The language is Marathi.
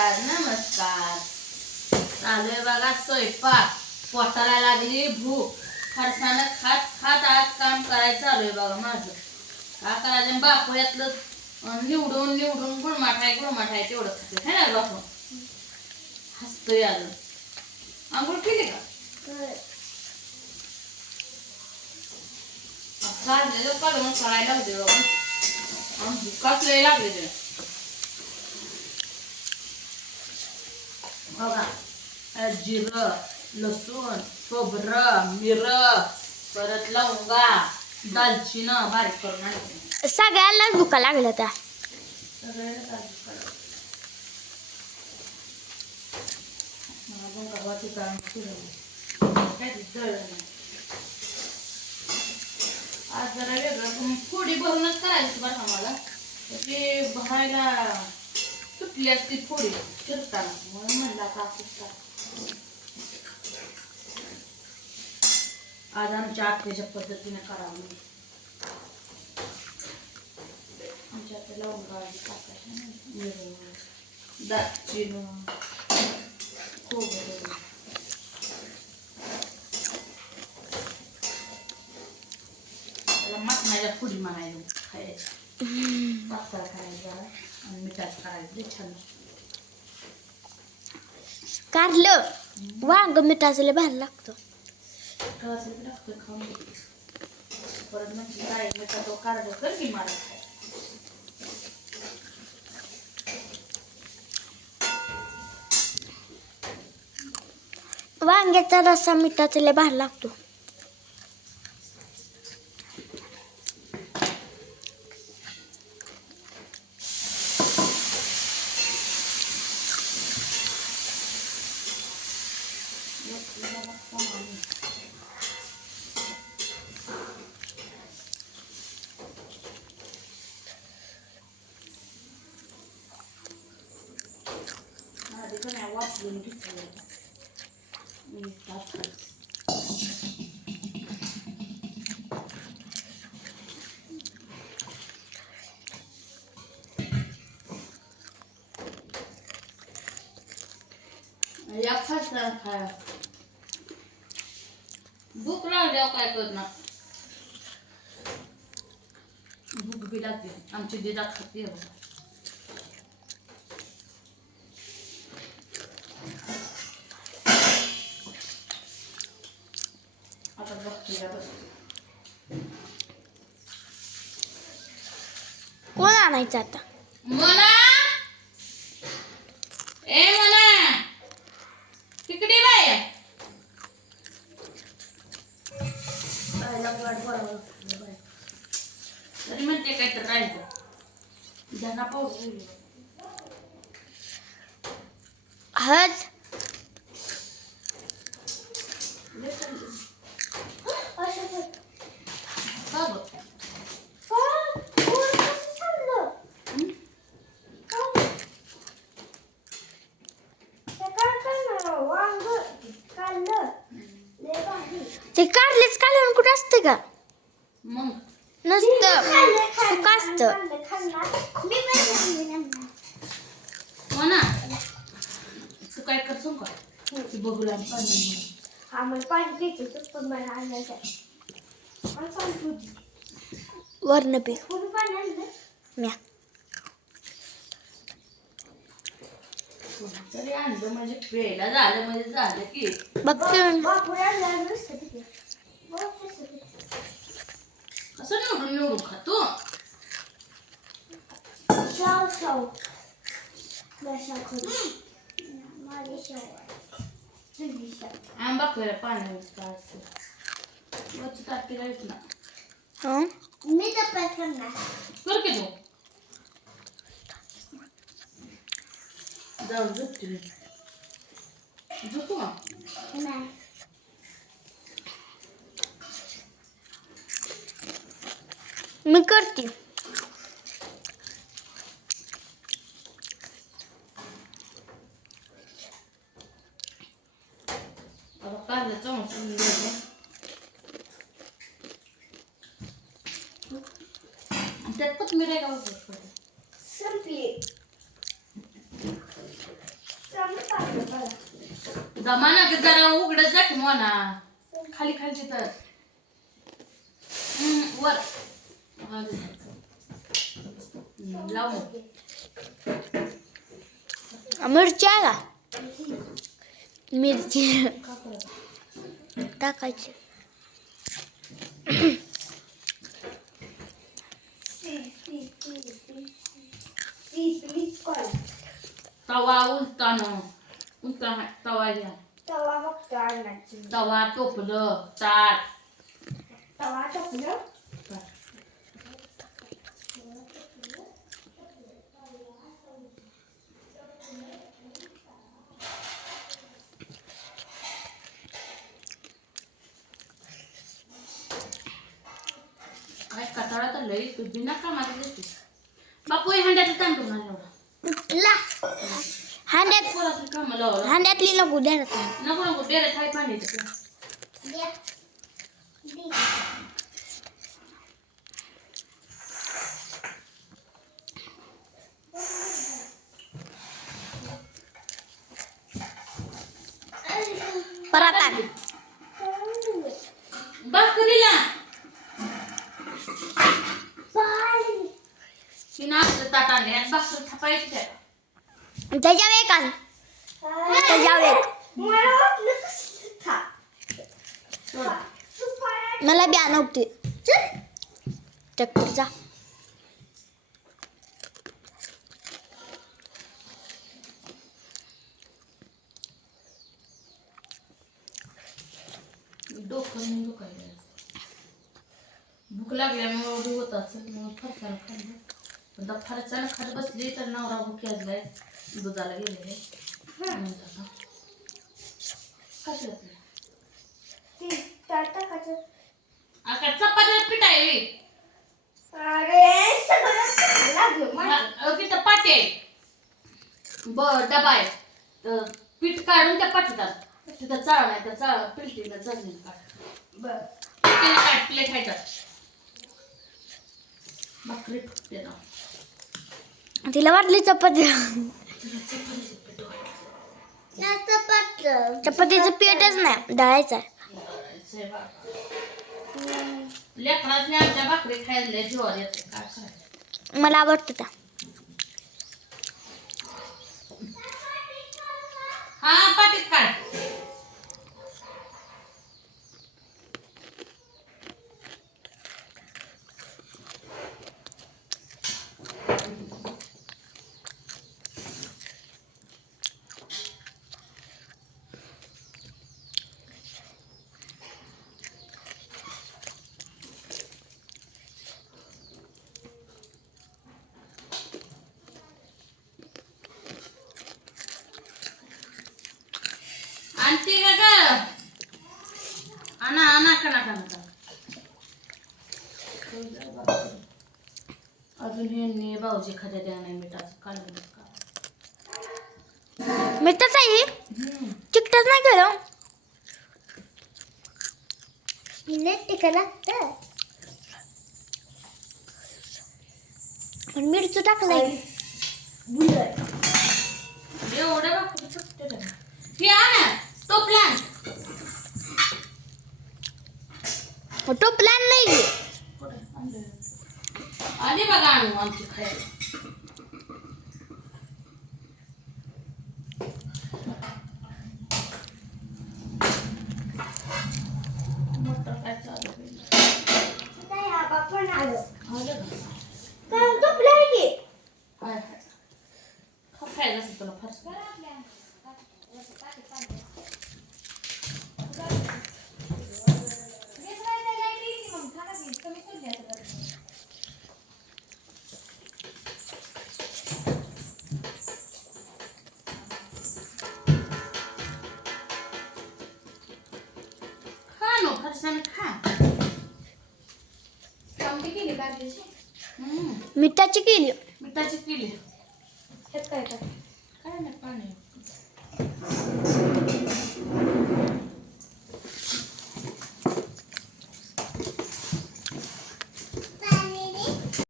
नमस्कार नमस्कार. चालू आहे बघा स्वयंपाक. पोटाला लागली भूक. फरसानं खात खात आज काम करायचं चालू आहे बघा माझं. का करायचं बापू यातलं निवडून निवडून गुळमाट आहे तेवढं खाते है ना बापू. हसतोय अजून. आंघोळ केली का? काढलेलं काढून करायला होते बाबा. भुकाच लय लागले ते बघा. जिरं लसूण खोबरं मिरं परत लवंगा दालचिनी बारीक करून आणते. सगळ्यालाच भुका लागल्या त्या. सगळ्याला गव्हाची काळी काय आज जरा वेगळं फोडी भरूनच करायची बरं का मला. ते भरायला सुटली असती फोडी चिरताना म्हणून म्हणलं का आज आमच्या आत्याच्या पद्धतीने करावं. आमच्या आत्या लवंगा टाकायच्या दालचिनी खोबरं मटणाच्या फोडी म्हणायला खायचं. पातळ करायचं जरा आणि मिठाचं करायचं छान. कारलं वांग मिठाचं लय भारी लागतं. टाकतो खाऊन परत म्हणजे काय मिठाचं कारलं कर की मला. वांग्याचा रस्सा मिठाचा लय भारी लागतो. वापरून घेतलं या खायला खाया. भूक लागल्यावर काय करणार. भूक बी लागते. आमची दिदा खाते आता बघते बस. कोण आणायचं आता? मना ए मना तिकडे बाय तरी म्हणते काय तर राहायचं ज्यांना पाऊस हळद ते कारलेच कालवण कुठं असतं का? मग नसतं सुक असतं. मना तू काय करतो का बघूला वरण पी म्या तरी आणलं म्हणजे प्यायला झालं म्हणजे झालं की कसं निवडून निवडून खातो. आंबा खरं पाण्यावर वरची ताटली राहील ना. मी तर करणार कर की तू जाऊन झोपते झोपू का नाही. मी करते. आता कारलं चमचून घ्यायचं त्यात कोथिंबीर आहे का संपली. दमाना की जरा उघडत जा की मोना खाली खालची तर वर लाव मिरची आहे का मिरची टाकायची तवा उलटानं उलटा तवा घ्या तवा टोपलं ताट काय कटाळा तर लई तू बिना कामाला देते बापू हे हंड्यात तांदूळ नाही एवढा हांड्यातली नको द्या नको नको डेरे खाय पाणी पराठा बाकरीला ताट आले आणि बाकर थापायचे त्याच्यावर एक आण त्याच्यावर एक मला बी आणवते ट्रॅक्टरचा डोकं दुखायला भूक लागल्यामुळे होत असेल मग फरसाण खाल्लं पण फरसाण खात बसली तर नवरा भूक यायलाय दुधाला गेलेले आता चपातीला पीठ आहे तिथं पाटी आहे डबा आहे तर पीठ काढून त्या पाठवतात तिथं चाळ नाही तर चाळ पिलटीनं चढणी काढ प्लेट खायचं भाकरी फुटते ना तिला वाटली चपाती चपातीचं पीठच नाही दळायचं आहे लेकरांनी आमच्या भाकरी खायला जीवावर येते काय करायचं मला आवडतं त्या हा पाटीत काढ आणते का ग आणा आणा कना कना अजून हे भाऊजी खात्या द्या नाही मिठाचं काढून मिठच आहे चिकटच नाही केलं पण मिरची टाकलंय एवढं भाकरी फुटते का हे आणा टोपला तो प्लॅन नाही आली बघा आणू आमची खायला मोटर काय चालू खायला असं तुला फरस खा नो फरसाण खा मिठाची केली मिठाची केली काय काय नाही पाणी